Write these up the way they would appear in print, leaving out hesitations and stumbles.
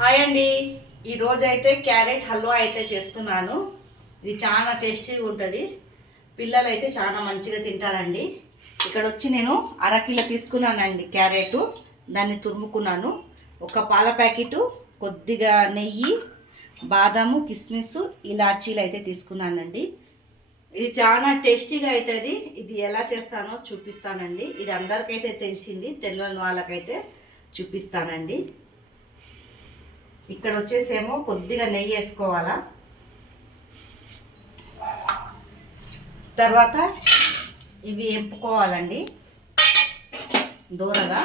Hi అండి. ఈరోజు అయితే క్యారెట్ హల్వా అయితే చేస్తున్నాను. ఇది చాలా టేస్టీగా ఉంటుంది. పిల్లలు అయితే చాలా మంచిగా తింటారండి. ఇక్కడ వచ్చి నేను అరకిలో తీసుకున్నానండి క్యారెట్. దాన్ని తురుముకున్నాను. ఒక పాల ప్యాకెట్, కొద్దిగా నెయ్యి, బాదాము, కిస్మిస్, ఇలాచీలు అయితే తీసుకున్నానండి. ఇది చాలా టేస్టీగా అవుతుంది. ఇది ఎలా చేస్తానో చూపిస్తానండి. ఇది అందరికైతే తెలిసింది, తెలియని వాళ్ళకైతే చూపిస్తానండి. ఇక్కడ వచ్చేసేమో కొద్దిగా నెయ్యి వేసుకోవాలా. తర్వాత ఇవి ఎంపుకోవాలండి దూరగా.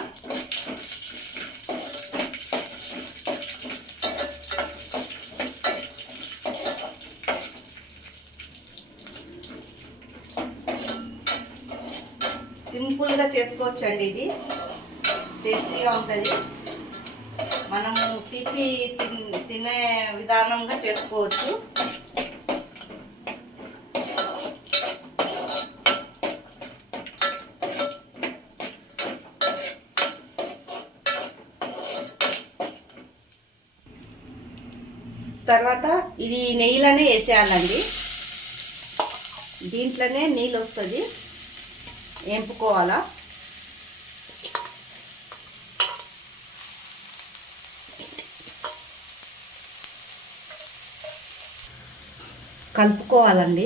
సింపుల్గా చేసుకోవచ్చండి. ఇది టేస్టీగా ఉంటుంది. మనము తీపి తినే విధానంగా చేసుకోవచ్చు. తర్వాత ఇది నెయ్యిలోనే వేసేయాలండి. దీంట్లోనే నీళ్ళు వస్తుంది, వేపుకోవాలా. కలుపుకోవాలండి.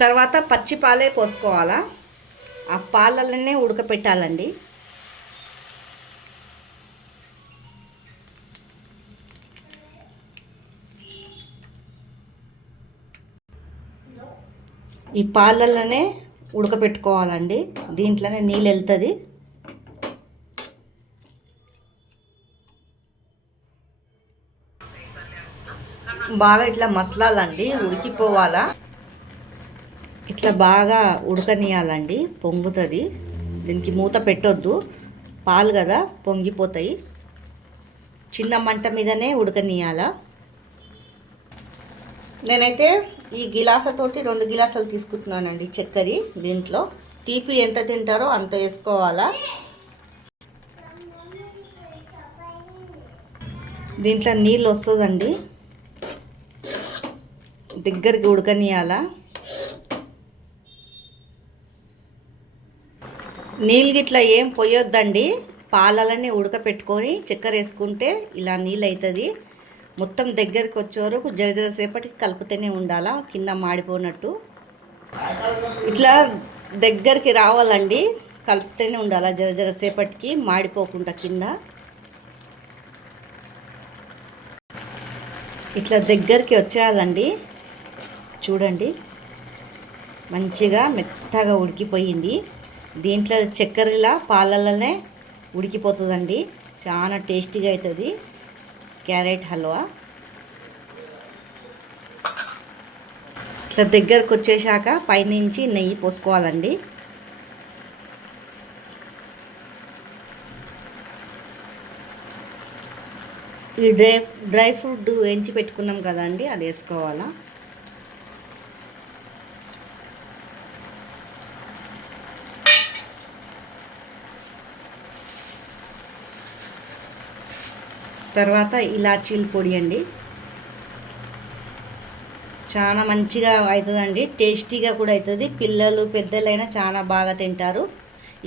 తర్వాత పచ్చి పాలే పోసుకోవాలా. ఆ పాలలోనే ఉడకపెట్టాలండి. ఈ పాలల్లోనే ఉడకపెట్టుకోవాలండి. దీంట్లోనే నీళ్ళు వెళ్తుంది. బాగా ఇట్లా మసలాలండి, ఉడికిపోవాలా. ఇట్లా బాగా ఉడకనియాలండి, పొంగుతుంది. దీనికి మూత పెట్టొద్దు, పాలు కదా పొంగిపోతాయి. చిన్న మంట మీదనే ఉడకనియాలా. నేనైతే ఈ గిలాసతోటి 2 గిలాసాలు తీసుకుంటున్నానండి చక్కెర. దీంట్లో తీపి ఎంత తింటారో అంత వేసుకోవాలా. దీంట్లో నీళ్ళు వస్తుందండి, దగ్గరికి ఉడకనియాలా. నీళ్ళు గిట్లా ఏం పోయొద్దండి. పాలలని ఉడకపెట్టుకొని చక్కెర వేసుకుంటే ఇలా నీళ్ళు అవుతుంది. మొత్తం దగ్గరికి వచ్చే వరకు జరసేపటికి కలుపుతూనే ఉండాలా, కింద మాడిపోనట్టు. ఇట్లా దగ్గరికి రావాలండి, కలుపుతూనే ఉండాలా జరసేపటికి, మాడిపోకుండా కింద. ఇట్లా దగ్గరికి వచ్చేయాలండి. చూడండి, మంచిగా మెత్తగా ఉడికిపోయింది. దీంట్లో చక్కెరలా పాలలోనే ఉడికిపోతుందండి. చాలా టేస్టీగా అవుతుంది క్యారెట్ హల్వా. ఇట్లా దగ్గరకు వచ్చేసాక పైనుంచి నెయ్యి పోసుకోవాలండి. ఈ డ్రై ఫ్రూట్ వేయించి పెట్టుకున్నాం కదండి, అది వేసుకోవాలా. తర్వాత ఇలాచీల పొడి అండి. చాలా మంచిగా అవుతుందండి, టేస్టీగా కూడా అవుతుంది. పిల్లలు పెద్దలైనా చాలా బాగా తింటారు.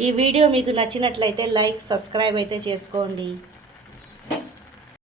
ఈ వీడియో మీకు నచ్చినట్లయితే లైక్, సబ్స్క్రైబ్ అయితే చేసుకోండి.